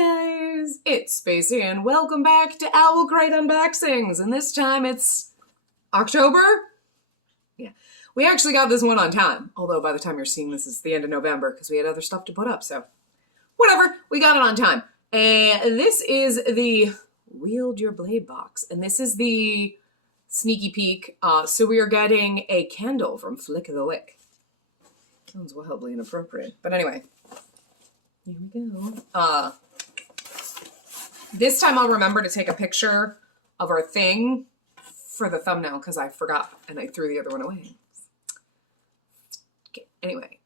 guys, it's Spacey and welcome back to Owl Crate Unboxings, and this time it's October? Yeah, we actually got this one on time, although by the time you're seeing this it's the end of November because we had other stuff to put up, so whatever, we got it on time. And this is the Wield Your Blade box, and this is the sneaky peek, so we are getting a candle from Flick the Wick. Sounds wildly inappropriate, but anyway. Here we go. This time I'll remember to take a picture of our thing for the thumbnail because I forgot and I threw the other one away. Okay, anyway.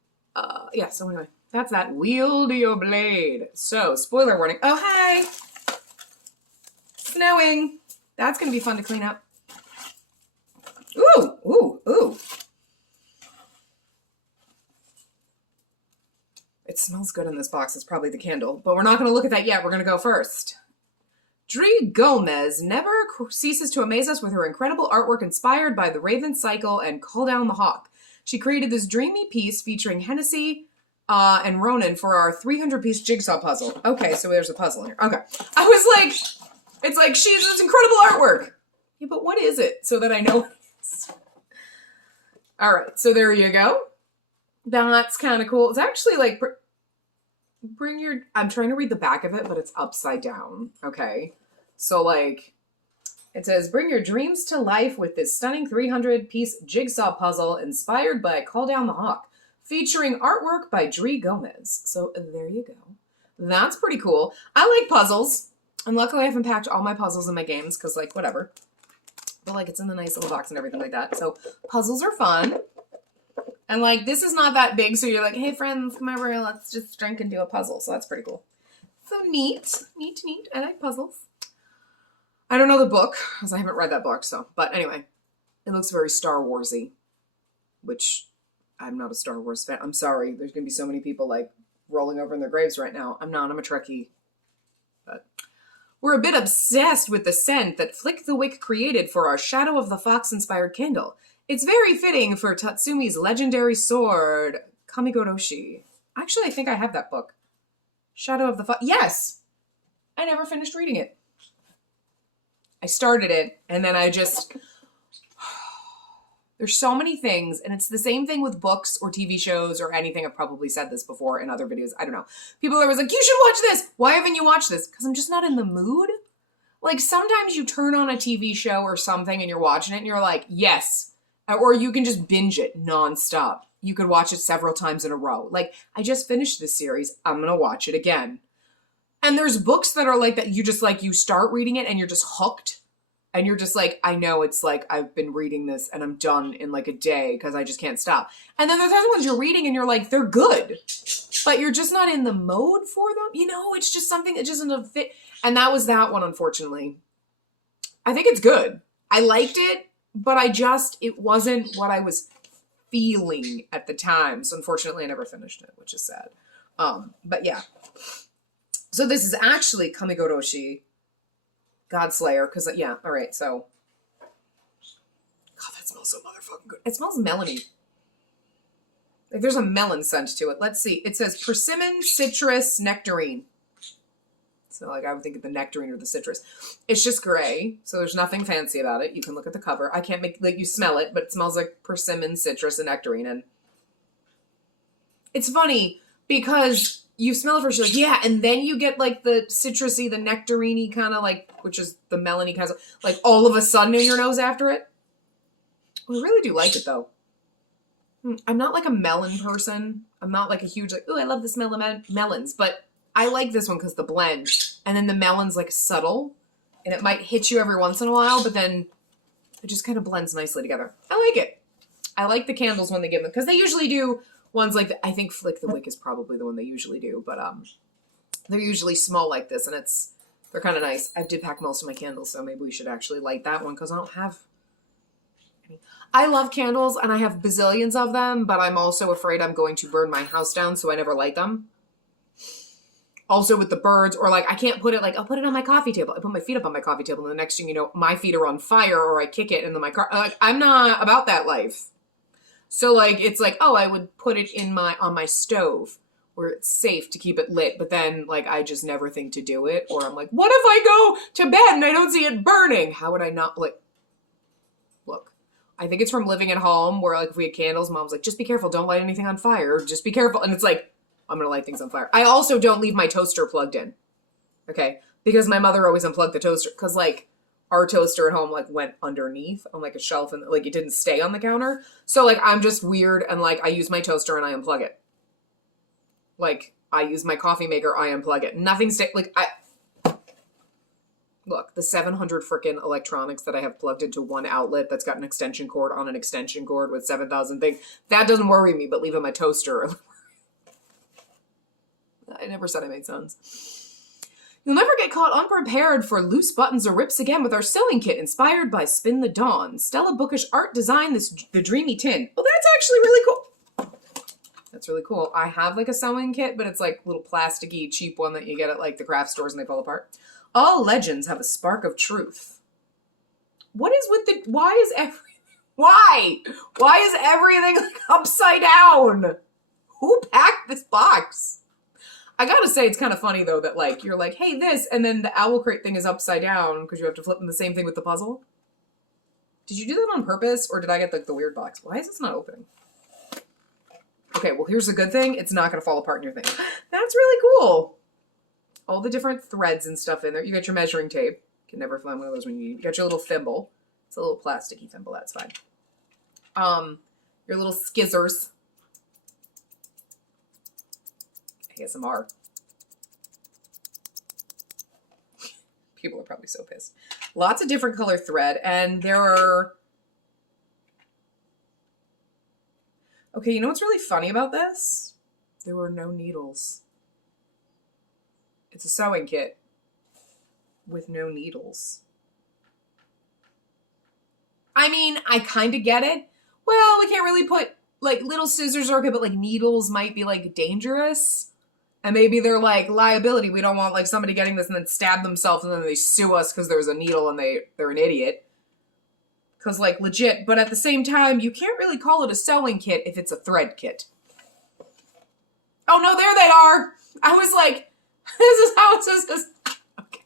Yeah, so anyway, that's that. Wield Your Blade. So, spoiler warning. Oh, hi! Snowing. That's going to be fun to clean up. Ooh, ooh, ooh. It smells good in this box. It's probably the candle, but we're not going to look at that yet. We're going to go first. Dri Gomez never ceases to amaze us with her incredible artwork inspired by the Raven Cycle and Call Down the Hawk. She created this dreamy piece featuring Hennessy and Ronan for our 300-piece jigsaw puzzle. Okay, so there's a puzzle in here. Okay. I was like, it's like, she's this incredible artwork. Yeah, but what is it? So that I know. All right, so there you go. That's kind of cool. It's actually like, I'm trying to read the back of it, but it's upside down. Okay. So like, it says, bring your dreams to life with this stunning 300-piece jigsaw puzzle inspired by Call Down the Hawk, featuring artwork by Dri Gomez. So there you go. That's pretty cool. I like puzzles. And luckily I haven't packed all my puzzles in my games because like, whatever. But like, it's in the nice little box and everything like that. So puzzles are fun. And like, this is not that big, so you're like, hey friends, come over here, let's just drink and do a puzzle. So that's pretty cool. So neat, neat, neat. I like puzzles. I don't know the book, because I haven't read that book, so. But anyway, it looks very Star Wars-y, which I'm not a Star Wars fan. I'm sorry, there's going to be so many people like rolling over in their graves right now. I'm not, I'm a Trekkie. But we're a bit obsessed with the scent that Flick the Wick created for our Shadow of the Fox-inspired candle. It's very fitting for Tatsumi's legendary sword, Kamigoroshi. Actually, I think I have that book. Shadow of the Fox. Yes! I never finished reading it. I started it, and then I just... There's so many things, and it's the same thing with books or TV shows or anything. I've probably said this before in other videos. I don't know. People are always like, you should watch this! Why haven't you watched this? Because I'm just not in the mood. Like, sometimes you turn on a TV show or something, and you're watching it, and you're like, yes! Or you can just binge it nonstop. You could watch it several times in a row. Like, I just finished this series. I'm going to watch it again. And there's books that are like that. You just like, you start reading it and you're just hooked. And you're just like, I know it's like, I've been reading this and I'm done in like a day because I just can't stop. And then there's other ones you're reading and you're like, they're good. But you're just not in the mode for them. You know, it's just something that just doesn't fit. And that was that one, unfortunately. I think it's good. I liked it. But it wasn't what I was feeling at the time. So unfortunately, I never finished it, which is sad. But yeah. So this is actually Kamigoroshi, Godslayer, because, yeah, all right, so. God, that smells so motherfucking good. It smells melony. Like, there's a melon scent to it. Let's see. It says persimmon, citrus, nectarine. So, like, I would think of the nectarine or the citrus. It's just gray, so there's nothing fancy about it. You can look at the cover. I can't make, like, you smell it, but it smells like persimmon, citrus, and nectarine. And it's funny, because you smell it first, you're like, yeah, and then you get, like, the citrusy, the nectarine-y kind of, like, which is the melony kind of, like, all of a sudden in your nose after it. Well, I really do like it, though. I'm not, like, a melon person. I'm not, like, a huge, like, oh, I love the smell of melons, but I like this one because the blend, and then the melon's like subtle, and it might hit you every once in a while, but then it just kind of blends nicely together. I like it. I like the candles when they give them, because they usually do ones like, I think Flick the Wick is probably the one they usually do, but they're usually small like this, and they're kind of nice. I did pack most of my candles, so maybe we should actually light that one, because I don't have any. I love candles, and I have bazillions of them, but I'm also afraid I'm going to burn my house down, so I never light them. Also with the birds, or like, I can't put it, like, I'll put it on my coffee table. I put my feet up on my coffee table, and the next thing you know, my feet are on fire, or I kick it, and then my car, like, I'm not about that life. So, like, it's like, oh, I would put it on my stove, where it's safe to keep it lit, but then like I just never think to do it. Or I'm like, what if I go to bed and I don't see it burning? How would I not like, look, I think it's from living at home where like if we had candles, mom's like, just be careful, don't light anything on fire, just be careful. And it's like, I'm gonna light things on fire. I also don't leave my toaster plugged in, okay? Because my mother always unplugged the toaster, because like our toaster at home like went underneath on like a shelf and like it didn't stay on the counter. So like I'm just weird and like I use my toaster and I unplug it. Like I use my coffee maker, I unplug it. Nothing like look, the 700 frickin' electronics that I have plugged into one outlet that's got an extension cord on an extension cord with 7,000 things, that doesn't worry me, but leaving my toaster. I never said I made sense. You'll never get caught unprepared for loose buttons or rips again with our sewing kit inspired by Spin the Dawn. Stella Bookish art designed the dreamy tin. Oh, that's actually really cool. That's really cool. I have like a sewing kit, but it's like little plasticky, cheap one that you get at like the craft stores and they fall apart. All legends have a spark of truth. What is with the, why is everything like upside down? Who packed this box? I gotta say, it's kind of funny though that like, you're like, hey, this, and then the owl crate thing is upside down because you have to flip them the same thing with the puzzle. Did you do that on purpose or did I get like the weird box? Why is this not opening? Okay, well here's the good thing. It's not gonna fall apart in your thing. That's really cool. All the different threads and stuff in there. You got your measuring tape. You can never find one of those when you need. You got your little thimble. It's a little plasticky thimble, that's fine. Your little skizzers. ASMR. People are probably so pissed. Lots of different color thread, and there are... Okay, you know what's really funny about this? There were no needles. It's a sewing kit with no needles. I mean, I kind of get it. Well, we can't really put, like, little scissors are okay, but, like, needles might be, like, dangerous. And maybe they're like, liability. We don't want like somebody getting this and then stab themselves and then they sue us because there's a needle and they're an idiot. Because like legit, but at the same time, you can't really call it a sewing kit if it's a thread kit. Oh no, there they are. I was like, this is how it says this. Okay.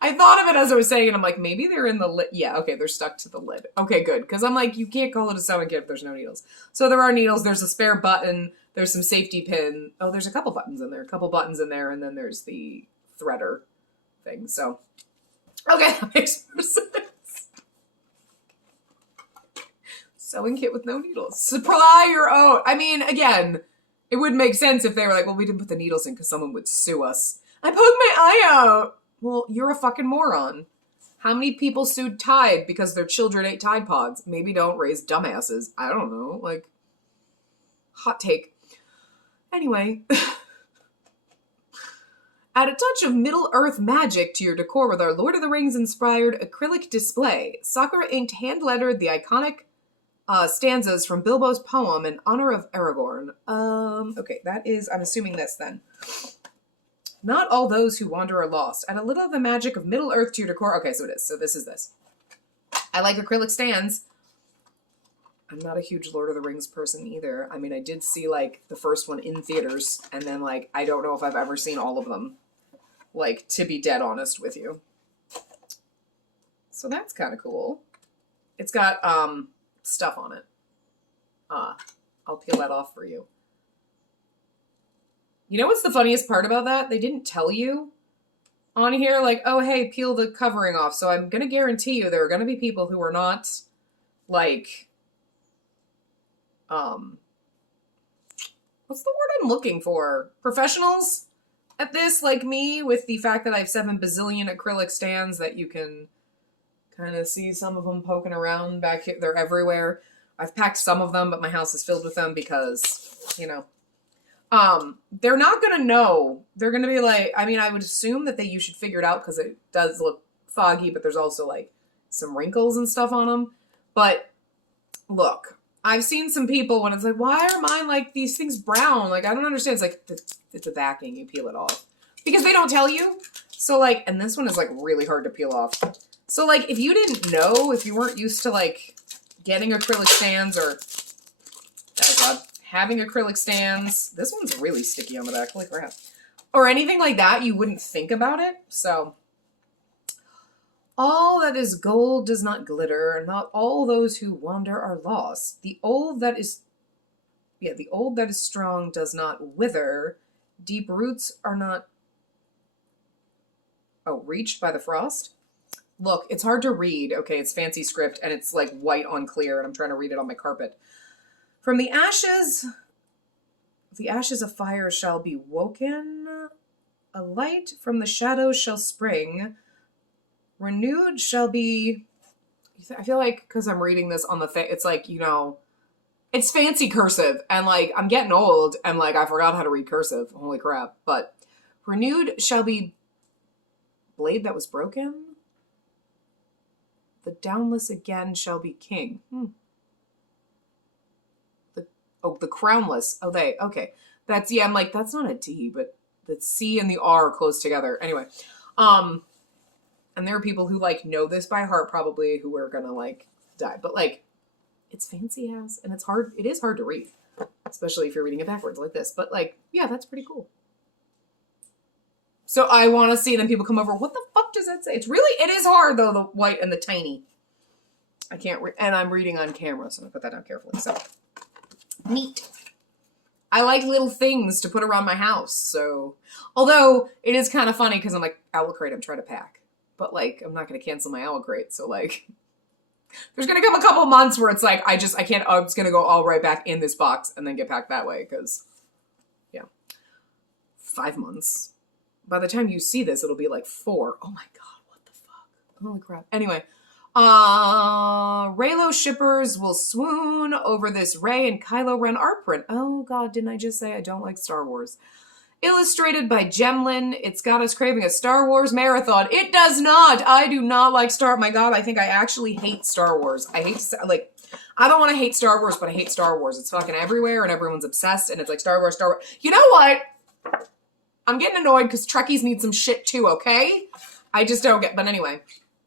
I thought of it as I was saying it. I'm like, maybe they're in the lid. Yeah, okay, they're stuck to the lid. Okay, good. Because I'm like, you can't call it a sewing kit if there's no needles. So there are needles. There's a spare button. There's some safety pin. Oh, there's a couple buttons in there. A couple buttons in there. And then there's the threader thing. So, okay, that makes more sense. Sewing kit with no needles. Supply your own. I mean, again, it would make sense if they were like, well, we didn't put the needles in because someone would sue us. I poked my eye out. Well, you're a fucking moron. How many people sued Tide because their children ate Tide Pods? Maybe don't raise dumbasses. I don't know. Like, hot take. Anyway, add a touch of Middle-earth magic to your decor with our Lord of the Rings-inspired acrylic display. Sakura inked hand-lettered the iconic stanzas from Bilbo's poem in honor of Aragorn. Okay, that is, I'm assuming this then. Not all those who wander are lost. Add a little of the magic of Middle-earth to your decor. Okay, so it is. So this is this. I like acrylic stands. I'm not a huge Lord of the Rings person either. I mean, I did see, like, the first one in theaters, and then, like, I don't know if I've ever seen all of them. Like, to be dead honest with you. So that's kind of cool. It's got, stuff on it. I'll peel that off for you. You know what's the funniest part about that? They didn't tell you on here, like, oh, hey, peel the covering off. So I'm going to guarantee you there are going to be people who are not, like... what's the word I'm looking for? Professionals at this, like me, with the fact that I have 7 bazillion acrylic stands that you can kind of see some of them poking around back here. They're everywhere. I've packed some of them, but my house is filled with them because, you know, they're not going to know. They're going to be like, I mean, I would assume that you should figure it out because it does look foggy, but there's also like some wrinkles and stuff on them. But look, I've seen some people when it's like, why are mine like these things brown? Like, I don't understand. It's like, it's a backing. You peel it off. Because they don't tell you. So like, and this one is like really hard to peel off. So like, if you didn't know, if you weren't used to like getting acrylic stands or, oh God, having acrylic stands. This one's really sticky on the back. Holy crap. Or anything like that, you wouldn't think about it. So, all that is gold does not glitter. Not all those who wander are lost. The old that is strong does not wither. Deep roots are not reached by the frost. Look, it's hard to read. Okay, it's fancy script and it's like white on clear and I'm trying to read it on my carpet. From the ashes of fire shall be woken. A light from the shadows shall spring. Renewed shall be... I feel like because I'm reading this on the thing, it's like, you know, it's fancy cursive and like I'm getting old and like I forgot how to read cursive. Holy crap. But renewed shall be blade that was broken. The downless again shall be king. The crownless. Okay. That's, yeah, I'm like, that's not a D, but the C and the R are close together. Anyway, and there are people who like know this by heart probably who are gonna like die, but like it's fancy ass and it's hard. It is hard to read, especially if you're reading it backwards like this, but like, yeah, that's pretty cool. So I want to see them people come over. What the fuck does that say? It is hard though, the white and the tiny. I can't read, and I'm reading on camera, so I'm gonna put that down carefully. So neat. I like little things to put around my house. So, although it is kind of funny because I'm like, owl crate, I'm trying to pack, but like, I'm not going to cancel my owl crate. So like, there's going to come a couple months where it's like, I can't, I'm just going to go all right back in this box and then get packed that way. Cause yeah, 5 months. By the time you see this, it'll be like 4. Oh my God, what the fuck? Holy crap. Anyway, Reylo shippers will swoon over this Rey and Kylo Ren art print. Oh God, didn't I just say I don't like Star Wars? Illustrated by Gemlin. It's got us craving a Star Wars marathon. It does not. I do not like my God, I think I actually hate Star Wars. I don't want to hate Star Wars, but I hate Star Wars. It's fucking everywhere and everyone's obsessed and it's like Star Wars. You know what? I'm getting annoyed because Trekkies need some shit too, okay? I just don't get, but anyway.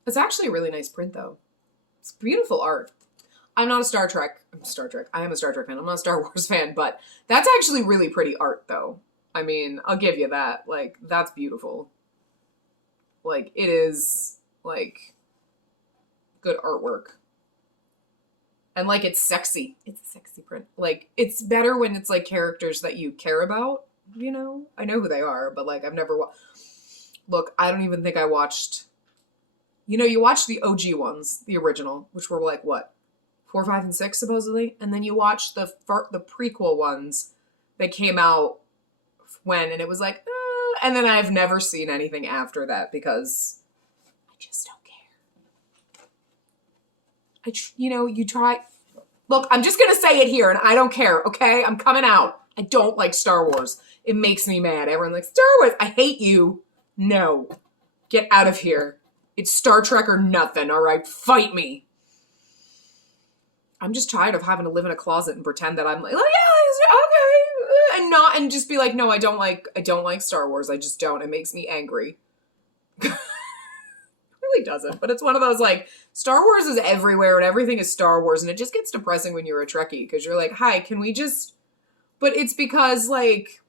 It's actually a really nice print though. It's beautiful art. I'm not a Star Trek. I am a Star Trek fan. I'm not a Star Wars fan, but that's actually really pretty art though. I mean, I'll give you that. Like, that's beautiful. Like, it is, like, good artwork. And, like, it's sexy. It's a sexy print. Like, it's better when it's, like, characters that you care about, you know? I know who they are, but, like, I've never Look, I don't even think I watched... You know, you watch the OG ones, the original, which were, like, what? 4, 5, and 6, supposedly? And then you watch the prequel ones that came out and it was like, and then I've never seen anything after that because I just don't care. You try. Look, I'm just going to say it here and I don't care, okay? I'm coming out. I don't like Star Wars. It makes me mad. Everyone's like, Star Wars, I hate you. No. Get out of here. It's Star Trek or nothing, all right? Fight me. I'm just tired of having to live in a closet and pretend that I'm like, oh yeah, okay. And just be like, no, I don't like Star Wars. I just don't. It makes me angry. It really doesn't. But it's one of those like, Star Wars is everywhere and everything is Star Wars. And it just gets depressing when you're a Trekkie because you're like, hi, can we just... But it's because like,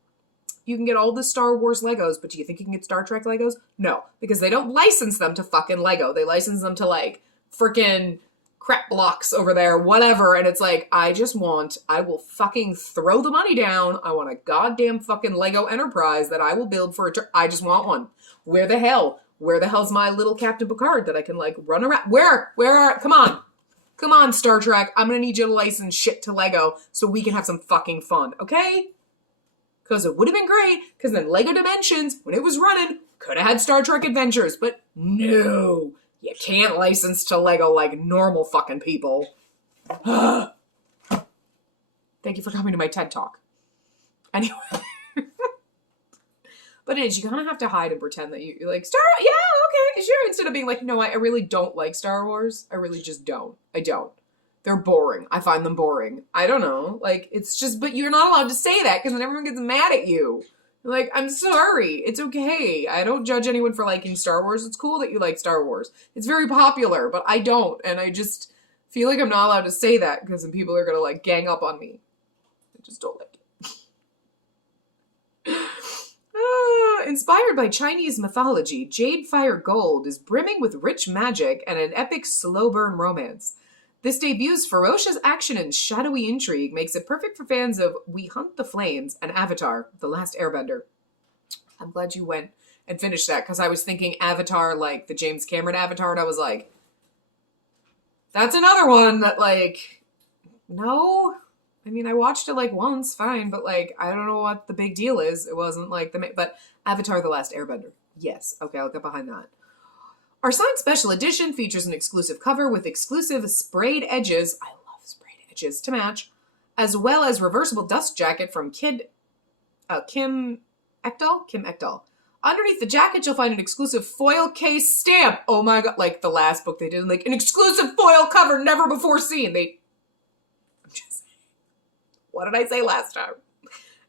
you can get all the Star Wars Legos, but do you think you can get Star Trek Legos? No, because they don't license them to fucking Lego. They license them to like freaking crap blocks over there, whatever. And it's like, I will fucking throw the money down. I want a goddamn fucking Lego Enterprise that I will build for I just want one. Where the hell's my little Captain Picard that I can like run around? Come on, Star Trek. I'm gonna need you to license shit to Lego so we can have some fucking fun, okay? Because it would have been great, because then Lego Dimensions, when it was running, could have had Star Trek Adventures, but no. You can't license to Lego like normal fucking people. Thank you for coming to my TED Talk. Anyway. But it is, you kind of have to hide and pretend that you're like, yeah, okay, sure. Instead of being like, no, I really don't like Star Wars. I really just don't. I don't. They're boring. I find them boring. I don't know. Like, it's just, but you're not allowed to say that because then everyone gets mad at you. Like, I'm sorry. It's okay. I don't judge anyone for liking Star Wars. It's cool that you like Star Wars. It's very popular, but I don't. And I just feel like I'm not allowed to say that because then people are going to, like, gang up on me. I just don't like it. Inspired by Chinese mythology, Jadefire Gold is brimming with rich magic and an epic slow burn romance. This debut's ferocious action and shadowy intrigue makes it perfect for fans of We Hunt the Flames and Avatar, The Last Airbender. I'm glad you went and finished that, because I was thinking Avatar, like the James Cameron Avatar, and I was like, that's another one that, like, no. I mean, I watched it, like, once, fine, but, like, I don't know what the big deal is. It wasn't, like, but Avatar, The Last Airbender. Yes. Okay, I'll get behind that. Our signed special edition features an exclusive cover with exclusive sprayed edges, I love sprayed edges, to match, as well as reversible dust jacket from Kim Ekdahl. Underneath the jacket, you'll find an exclusive foil case stamp. Oh my god, like the last book they did, like an exclusive foil cover never before seen. What did I say last time?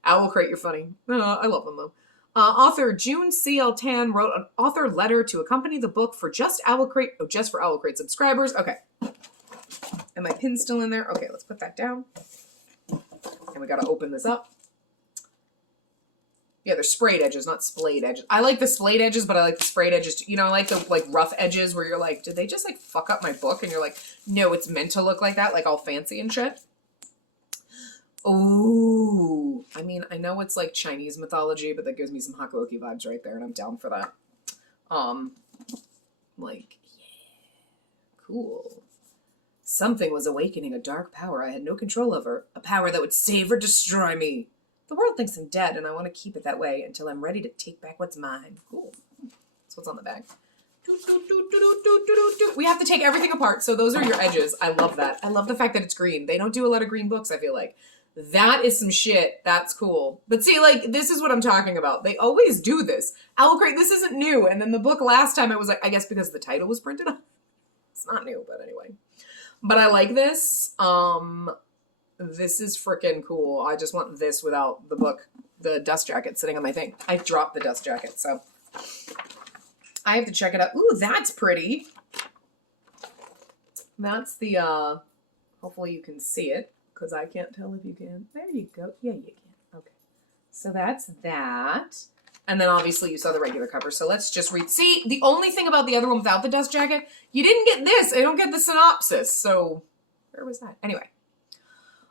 Owl Crate, you're funny. I love them though. Author June C.L. Tan wrote an author letter to accompany the book for just for Owl Crate subscribers. Okay. And my pin's still in there. Okay, let's put that down. And we gotta open this up. Yeah, they're sprayed edges, not splayed edges. I like the splayed edges, but I like the sprayed edges too. You know, I like the like rough edges where you're like, did they just like fuck up my book? And you're like, no, it's meant to look like that, like all fancy and shit. Ooh. I mean, I know it's like Chinese mythology, but that gives me some Hakuoki vibes right there, and I'm down for that. Like, yeah. Cool. Something was awakening a dark power I had no control over. A power that would save or destroy me. The world thinks I'm dead, and I want to keep it that way until I'm ready to take back what's mine. Cool. That's what's on the bag. We have to take everything apart, so those are your edges. I love that. I love the fact that it's green. They don't do a lot of green books, I feel like. That is some shit. That's cool. But see, like, this is what I'm talking about. They always do this. Owl Crate, this isn't new. And then the book last time, it was like, I guess because the title was printed on. It's not new, but anyway. But I like this. This is freaking cool. I just want this without the book, the dust jacket sitting on my thing. I dropped the dust jacket, so I have to check it out. Ooh, that's pretty. That's the, hopefully you can see it, because I can't tell if you can. There you go. Yeah, you can. Okay. So that's that. And then obviously you saw the regular cover. So let's just read. See, the only thing about the other one without the dust jacket, you didn't get this. I don't get the synopsis. So where was that? Anyway.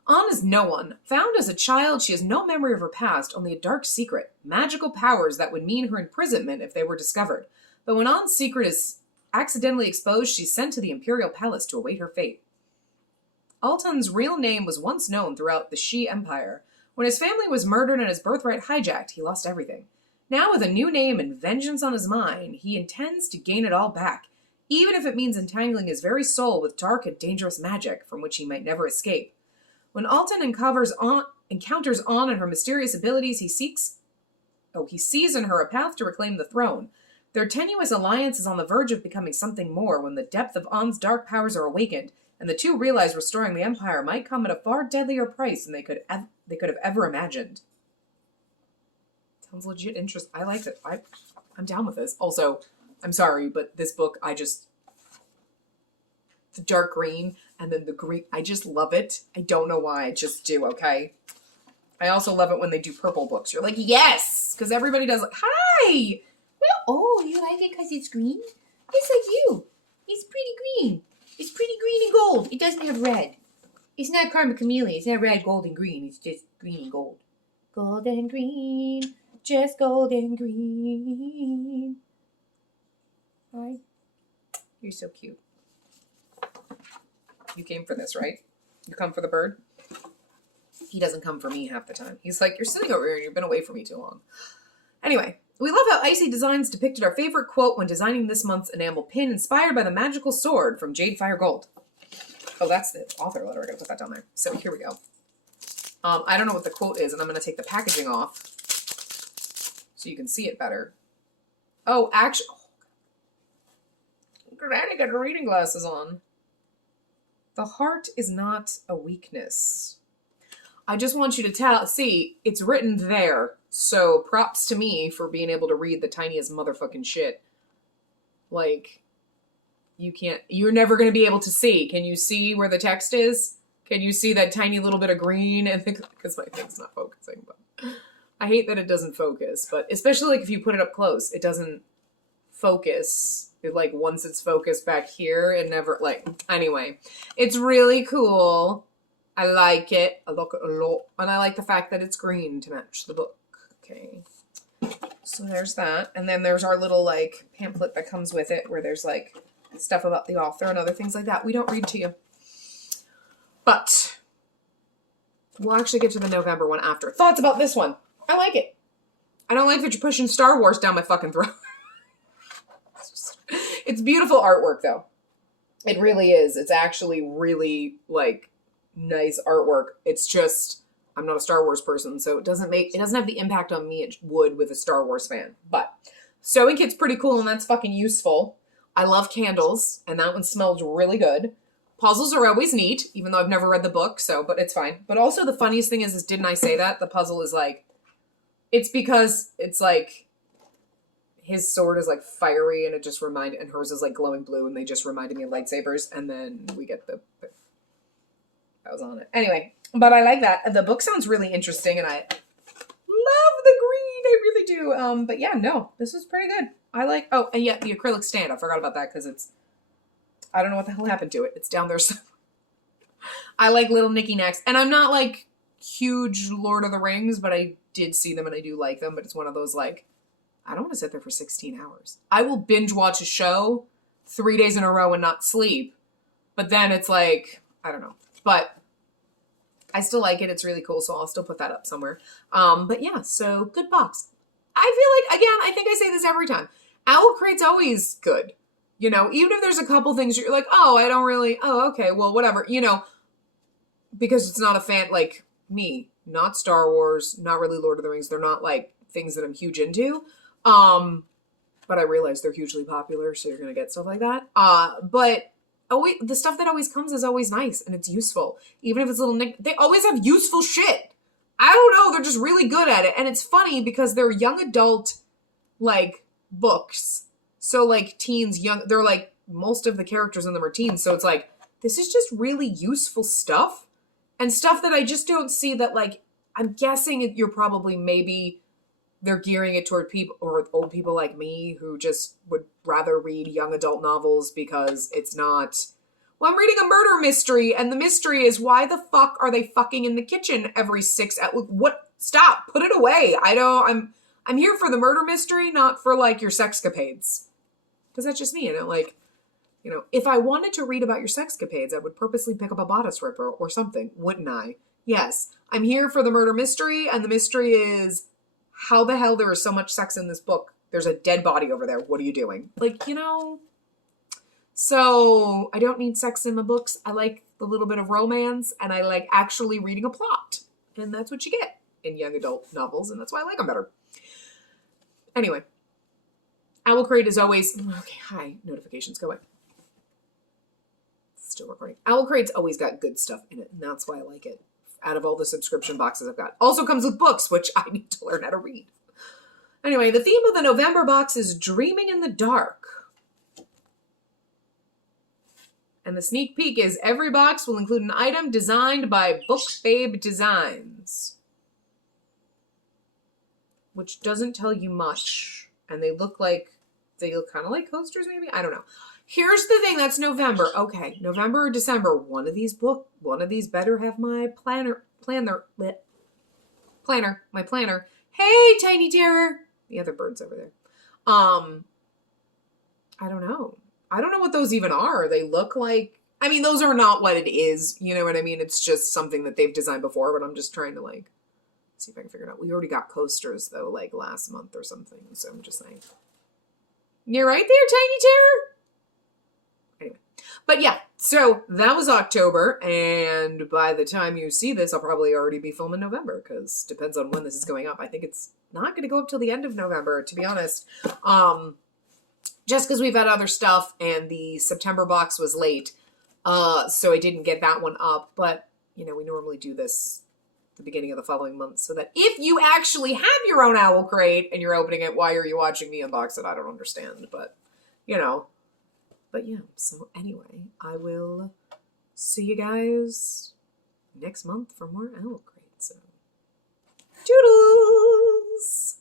An is no one. Found as a child, she has no memory of her past, only a dark secret. Magical powers that would mean her imprisonment if they were discovered. But when An's secret is accidentally exposed, she's sent to the Imperial Palace to await her fate. Altan's real name was once known throughout the Shi Empire. When his family was murdered and his birthright hijacked, he lost everything. Now with a new name and vengeance on his mind, he intends to gain it all back, even if it means entangling his very soul with dark and dangerous magic from which he might never escape. When Altan encounters An and her mysterious abilities, he sees in her a path to reclaim the throne. Their tenuous alliance is on the verge of becoming something more when the depth of An's dark powers are awakened, and the two realize restoring the Empire might come at a far deadlier price than they could have ever imagined. Sounds legit interesting. I like it. I'm down with this. Also, I'm sorry, but this book, the dark green and then the green, I just love it. I don't know why, I just do, okay? I also love it when they do purple books. You're like, yes! Because everybody does, like, hi! Well, oh, you like it because it's green? It's like you. It's pretty green. It's pretty green and gold. It doesn't have red. It's not Karma Chameleon. It's not red, gold, and green. It's just green and gold. Gold and green. Just gold and green. Hi. You're so cute. You came for this, right? You come for the bird? He doesn't come for me half the time. He's like, you're sitting over here and you've been away from me too long. Anyway, we love how Icy Designs depicted our favorite quote when designing this month's enamel pin, inspired by the magical sword from Jadefire Gold. Oh, that's the author letter. I gotta put that down there. So here we go. I don't know what the quote is, and I'm gonna take the packaging off so you can see it better. Oh, actually, I got her reading glasses on. The heart is not a weakness. I just want you to see, it's written there. So props to me for being able to read the tiniest motherfucking shit. Like, you're never going to be able to see. Can you see where the text is? Can you see that tiny little bit of green? And because my thing's not focusing, but I hate that it doesn't focus. But especially like if you put it up close, it doesn't focus. It, like once it's focused back here, it never like. Anyway, it's really cool. I like it. I look a lot, and I like the fact that it's green to match the book. Okay, so there's that, and then there's our little like pamphlet that comes with it, where there's like stuff about the author and other things like that. We don't read to you. But we'll actually get to the November one after. Thoughts about this one? I like it. I don't like that you're pushing Star Wars down my fucking throat. It's beautiful artwork, though. It really is. It's actually really, like, nice artwork. It's just, I'm not a Star Wars person, so it doesn't have the impact on me it would with a Star Wars fan. But sewing kit's pretty cool, and that's fucking useful. I love candles, and that one smells really good. Puzzles are always neat, even though I've never read the book, but it's fine. But also the funniest thing is didn't I say that? The puzzle is like, it's because it's like, his sword is like fiery and and hers is like glowing blue and they just reminded me of lightsabers. And then we get that was on it. Anyway, but I like that. The book sounds really interesting and I love the green. I really do. But yeah, no, this is pretty good. I like, oh, and yeah, the acrylic stand. I forgot about that because I don't know what the hell happened to it. It's down there. I like little knickknacks. And I'm not like huge Lord of the Rings, but I did see them and I do like them. But it's one of those like, I don't want to sit there for 16 hours. I will binge watch a show 3 days in a row and not sleep. But then it's like, I don't know. But I still like it. It's really cool. So I'll still put that up somewhere. But yeah, so good box. I feel like, again, I think I say this every time. Owl Crate's always good. You know, even if there's a couple things you're like, oh, I don't really, oh, okay, well, whatever, you know, because it's not a fan, like me, not Star Wars, not really Lord of the Rings. They're not like things that I'm huge into. But I realize they're hugely popular, so you're going to get stuff like that. But the stuff that always comes is always nice and it's useful. Even if it's little they always have useful shit. I don't know, they're just really good at it. And it's funny because they're young adult, like, books. So, like, they're like, most of the characters in them are teens. So it's like, this is just really useful stuff. And stuff that I just don't see that, like, I'm guessing you're probably maybe they're gearing it toward people or old people like me who just would rather read young adult novels because it's not, well, I'm reading a murder mystery and the mystery is why the fuck are they fucking in the kitchen every 6 hours? What? Stop. Put it away. I'm here for the murder mystery, not for like your sexcapades. Because that's just me. And like, you know, if I wanted to read about your sexcapades, I would purposely pick up a bodice ripper or something, wouldn't I? Yes. I'm here for the murder mystery, and the mystery is how the hell there is so much sex in this book? There's a dead body over there. What are you doing? Like, you know, so I don't need sex in my books. I like the little bit of romance, and I like actually reading a plot. And that's what you get in young adult novels, and that's why I like them better. Anyway, Owl Crate is always, okay, hi, notifications, go away. Still recording. Owl Crate's always got good stuff in it, and that's why I like it. Out of all the subscription boxes I've got. Also comes with books, which I need to learn how to read. Anyway, the theme of the November box is Dreaming in the Dark. And the sneak peek is every box will include an item designed by Book Babe Designs. Which doesn't tell you much. And they look kind of like coasters maybe? I don't know. Here's the thing, that's November. Okay, November or December, one of these better have my planner. Hey, Tiny Terror. The other bird's over there. I don't know. I don't know what those even are. They look like, I mean, those are not what it is. You know what I mean? It's just something that they've designed before, but I'm just trying to like, see if I can figure it out. We already got coasters though, like last month or something. So I'm just saying. You're right there, Tiny Terror. Anyway, but yeah, so that was October, and by the time you see this, I'll probably already be filming November, because depends on when this is going up. I think it's not going to go up till the end of November, to be honest, just because we've had other stuff, and the September box was late, so I didn't get that one up, but, you know, we normally do this at the beginning of the following month, so that if you actually have your own Owl Crate, and you're opening it, why are you watching me unbox it? I don't understand, but, you know. But yeah, so anyway, I will see you guys next month for more owl crates. So, toodles!